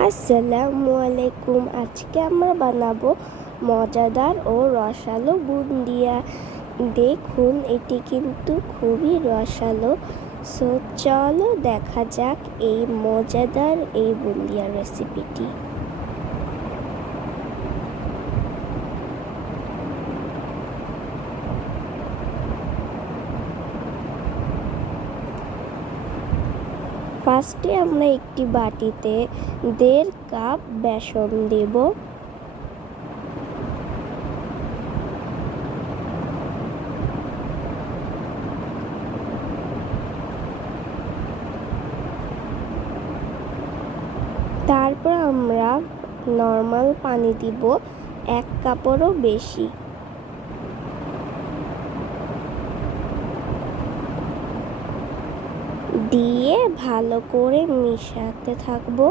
আসসালামু আলাইকুম। আজকে আমরা বানাবো মজাদার ও রসালো বুন্দিয়া। দেখুন, এটি কিন্তু খুবই রসালো। সো চলো দেখা যাক এই মজাদার এই বুন্দিয়া রেসিপিটি। ফার্স্টে আমরা একটি বাটিতে 1.5 কাপ বেসন দেব। তারপর আমরা নর্মাল পানি দিব 1 কাপেরও বেশি। দিয়ে ভালো করে মিশাতে থাকবো।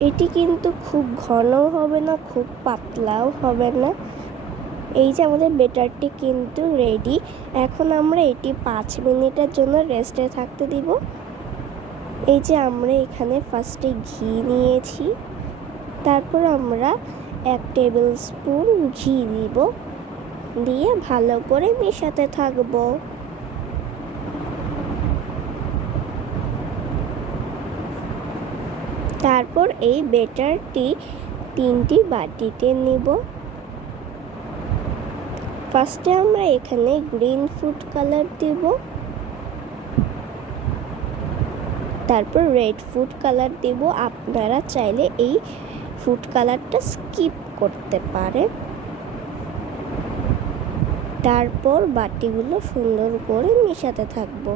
এটি কিন্তু খুব ঘনও হবে না, খুব পাতলাও হবে না। এই যে আমাদের বেটারটি কিন্তু রেডি। এখন আমরা এটি 5 মিনিটের জন্য রেস্টে থাকতে দিব। এই যে আমরা এখানে ফার্স্টে ঘি নিয়েছি, তারপর আমরা 1 টেবিল স্পুন ঘি দিব, দিয়ে ভালো করে মেশাতে থাকবো। তারপর এই বেটারটি 3টি বাটিতে নিব। ফার্স্টে আমরা এখানে গ্রিন ফুড কালার দেব, তারপর রেড ফুড কালার দেব। আপনারা চাইলে এই ফুড কালারটা স্কিপ করতে পারেন। তারপর বাটিগুলো সুন্দর করে মেশাতে থাকবো।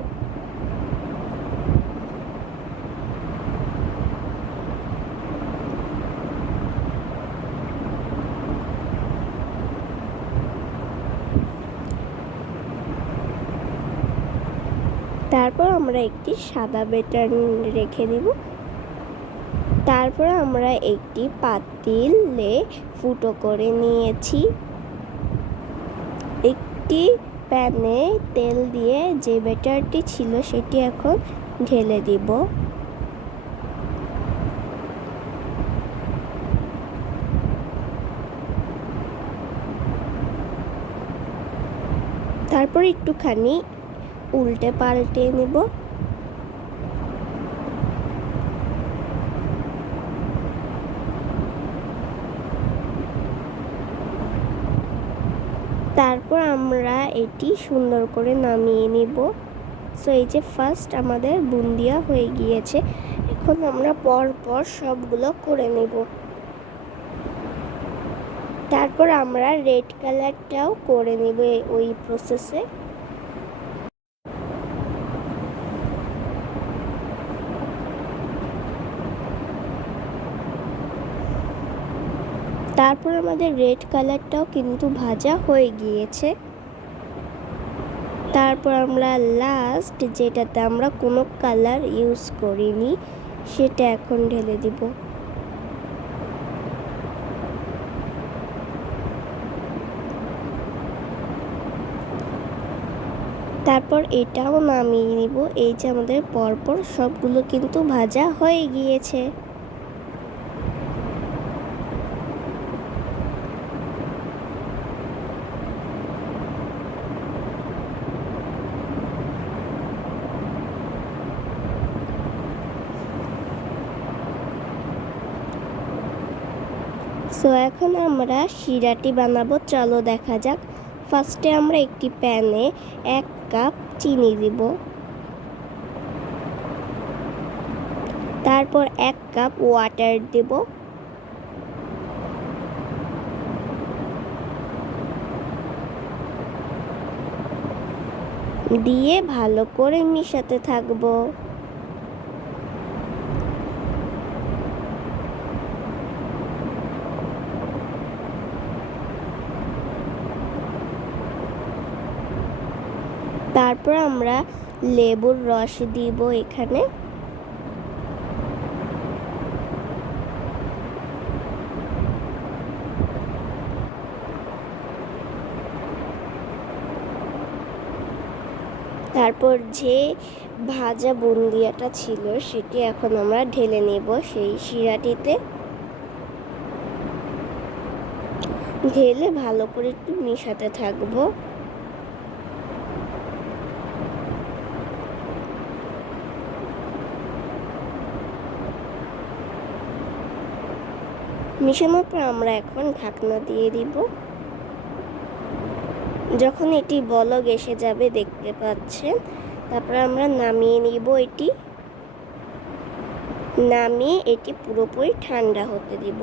তারপর আমরা একটি সাদা বেটার রেখে দিব। তারপর আমরা একটি পাতিলে ফুটো করে নিয়েছি। একটি প্যানে তেল দিয়ে যে বেটারটি ছিল সেটি এখন ঢেলে দিব। তারপর একটুখানি উল্টে পাল্টে নেব। তারপর আমরা এটি সুন্দর করে নামিয়ে নেব। সো এই যে ফার্স্ট আমাদের বুন্দিয়া হয়ে গিয়েছে। এখন আমরা পরপর সবগুলো করে নেব। তারপর আমরা রেড কালারটাও করে নেব ওই প্রসেসে। তারপর আমাদের রেড কালারটাও কিন্তু ভাজা হয়ে গিয়েছে। তারপর আমরা লাস্ট যেটাতে আমরা কোনো কালার ইউজ করিনি সেটা এখন ঢেলে দিব। তারপর এটাও নামিয়ে নিব। এই যে আমাদের পরপর সবগুলো কিন্তু ভাজা হয়ে গিয়েছে। সো এখন আমরা শিরাটি বানাবো, চলো দেখা যাক। ফার্স্টে আমরা একটি প্যানে 1 কাপ চিনি দিব। তারপর 1 কাপ ওয়াটার দেব। দিয়ে ভালো করে মিশাতে থাকবো। তারপর আমরা লেবুর রস দিব এখানে। তারপর যে ভাজা বুন্দিয়াটা ছিল সেটি এখন আমরা ঢেলে নেব সেই শিরাটিতে। ঢেলে ভালো করে একটু মিশাতে থাকবো। মিশানোর পর আমরা এখন ঢাকনা দিয়ে দিব। যখন এটি বলক এসে যাবে দেখতে পাচ্ছেন, তারপর আমরা নামিয়ে নিব। নামিয়ে এটি পুরোপুরি ঠান্ডা হতে দিব।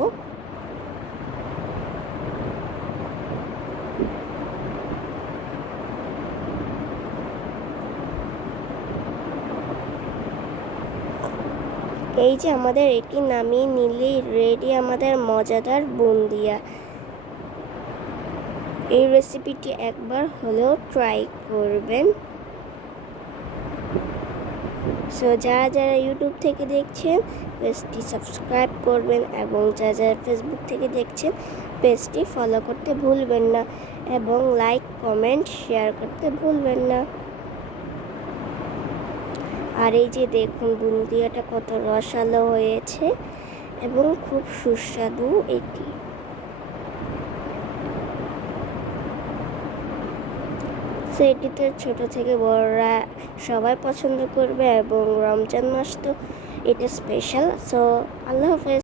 এই যে আমাদের এটি নামিয়ে নিলেই রেডি আমাদের মজাদার বুন্দিয়া। এই রেসিপিটি একবার হলেও ট্রাই করবেন। সো যারা ইউটিউব থেকে দেখছেন পেজটি সাবস্ক্রাইব করবেন, এবং যারা ফেসবুক থেকে দেখছেন পেজটি ফলো করতে ভুলবেন না, এবং লাইক কমেন্ট শেয়ার করতে ভুলবেন না। আর এই যে দেখুন বুন্দিয়াটা কত রসালো হয়েছে এবং খুব সুস্বাদু এটি। সো এটিতে ছোট থেকে বড়রা সবাই পছন্দ করবে, এবং রমজান মাস তো এটা স্পেশাল। সো আল্লাহ হাফেজ।